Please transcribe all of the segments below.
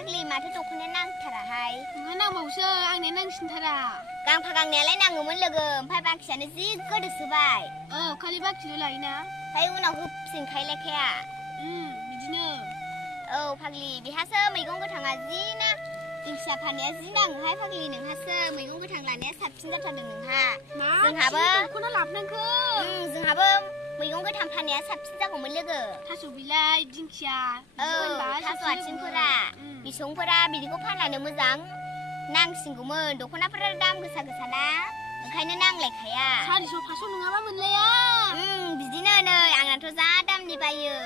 फाग्लि माथो दख'नाया नांथाराहाय नोंहा नांबावसो आंने नांसिनथारा गांफागांनायालाय नाङोमोन लोगो ओमफ्राय बाखियानो जि गोदोसोबाय खालि बाखिल' लायोना ओमफ्राय उनाव होफिनखाय लेखाया बिदिनो औ फाग्लि बेहासो मैगं गोथाङा जि ना दिंखिया फाननाया जि नाङोहाय फाग्लि नोंहासो मैगं गोथां लानाया साबसिन जाथारदों नोंहा जोंहाबो दख'ना लाबोनांगौ जोंहाबो मैगं गोथां फाननाया साबसिन जागौमोन लोगो थास' बिलाइ दिंखिया थास' आथिंफोरा बिसंफोरा बिदिखौ फाननानै मोजां नांसिनगौमोन दख'नाफोरा दाम गोसा गोसाना ओंखायनो नांलायखाया 400-500 नङाबा मोनलाया बिदिनो नै आंनाथ' जा दामनि बायो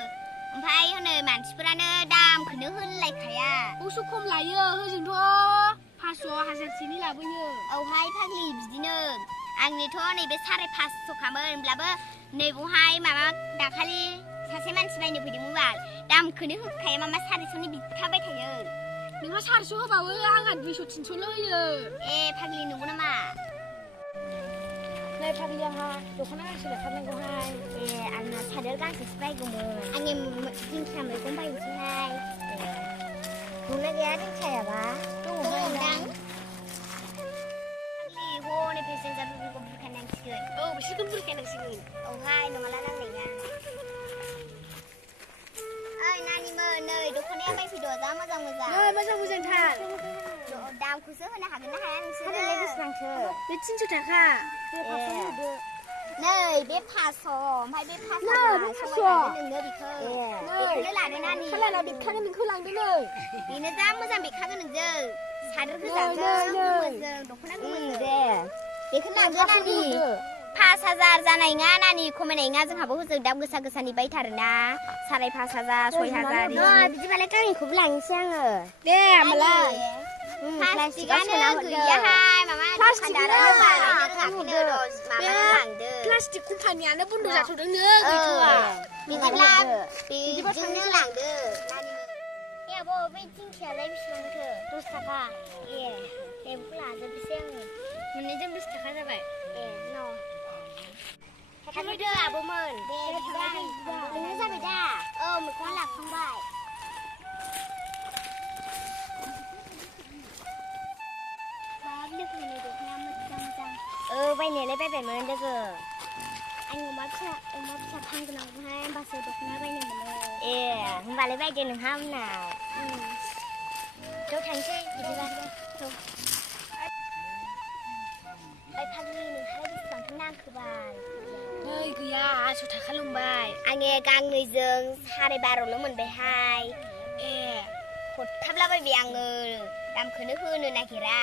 ओमफ्राय हनै मानसिफोरानो दामखौनो होनलायखाया उसु खम लायो होजोंथ' 500-1000 लाबोयो औहाय फाग्लि बिदिनो आंनिथ' नैबे 550खामोन होनब्लाबो नैबेवहाय माबा दाखालि सासे मानसि बायनो फैदोंमोन बाल दामखौनो होखाया मामा 400नि बिथाबाय थायो नोंहा 400 होबावो आंहा 200-300ल' होयो फाग्लि नंगौ नामा नै फाग्लि आंहा दख'ना गांसे लाथारनांगौहाय आंना सादोर गांसेसो बायगौमोन आंनि दिंखिया मैगं बायनोसैहाय दंना गैया दिंखियायाबा दङदां फाग्लि हनै पेसेन्जारफोरखौ बुरखायनांसिगोन बिसोरखौ बुरखायनांसिगोन औहाय नङाला नांलायना ओइ नानिमोन नै दख'नाया बायफैद' जा मोजां मोजांथार दामखौसो होनो हागोन ना हाया नोंसोरो बेसेबांथो बे 300 थाखा नै बे 500 ओमफ्राय बे 500 नोंनो बेखौनो लादो नानि खालारा बेखागोन नोंखौ लांदो नै बेनो जा मोजां बेखागोन नोंजों सादोर गोजाजों गोमोजों दख'ना गोमोजों दे बेखौनो लांदो नानि 5000 जानाय नङा नानि खमायनाय नङा जोंहाबो होजों दाम गोसा गोसानि बायथारोना 5500 6000 बिदिबालाय गांनैखौबो लांनोसै आङो दे होमबालाय प्लास्टिकआनो गैयाहाय माबा दखानदारानो बानायनो लांदो प्लास्टिक कम्पानियानो बन्द जाथ'दोंनो गैथ'आ बिदिब्ला बेजोंनो लांदो आब' बे दिंखियालाय बेसेबांथो 10 थाखा बेखौ लाजोबनोसै आङो मोननैजों 20 थाखा जाबाय थांदो आब'मोन दे नोंनो जाबाय दा मैगङा लाखांबाय लोगोनि दख'ना मोजां बायनायालाय बायबायमोन लोगो आं अमा फिसा फानगोनांगौहाय होमबासो दख'ना बायनो मोनो होमबालाय बायदो नोंहा उनाव ज' थांसै बिदिबा फाग्लि नोंहालाय बेसेबांथो नांखोबाल नै गैया 800 थाखा लंबाय आङो गांनैजों 12.5ल' मोनबायहाय हरथाबलाबायबाय आङो दामखौनो होनो नागिरा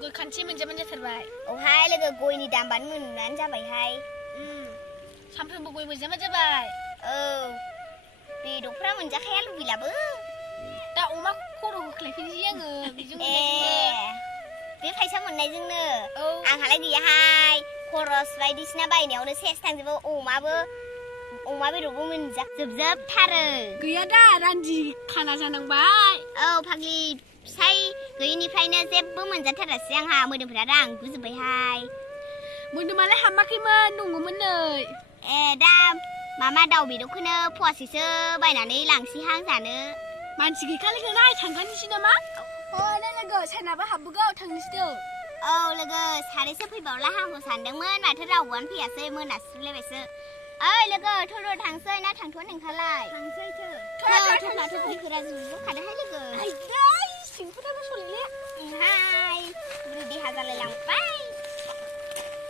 गय खानसे मोनजाबानो जाथारबाय औहाय लोगो गयनि दामबानो मोननानै जाबायहाय सानफ्रोमबो गय मोनजाबानो जाबाय बेदरफ्रा मोनजाखाया लुगैलाबो दा अमा खर' होख्लायफैनोसै आङो बेजों बे फैसा मोननायजोंनो आंहालाय गैयाहाय खरस बायदिसिना बायनायावनो सेस थांजोबो अमा बेदरबो मोनजाजोबथारो गैया दा रान्दि खाना जानांबाय फाग्लि फिसाय गैयिनिफ्रायनो जेबो मोनजाथारासै आंहा मोदोमफोरा रानगुजोब्बायहाय मोदोमालाय हामाखैमोन दङमोन नै दा मामा दाउ बेदरखौनो फवासेसो बायनानै लांसैहां जानो मानसि गैखालिखौहाय थांखानोसै नामा नै लोगो सोरनाबा हाबबोगौ थांनोसै लोगो सानैसो फैबावला हामगौ सानदोंमोन माथो रावबोआनो फैयासै मोनास्रुलायबायसो लोगो थ'र थांसै ना थांथ'वा नोंहालाय थांसैथो बुरिफोरा जुजोबखादोंहाय लोगो सिंफोराबो सलिले बुरि देहा जालायलांबाय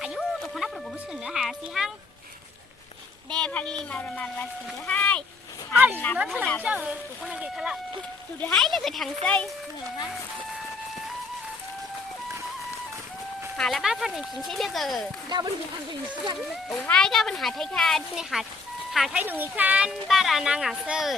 आयु दख'नाफोरखौबो सोनो हायासैहां दे फाग्लि मारा सोदोहाय दख'ना गैखाला सुदोहाय लोगो थांसै मालाबा फानफैफिनसै लोगो गाबोन फानफैनोसै गाबोन हाथायखा दिनै हाथाय नङिखाय बारा नाङासै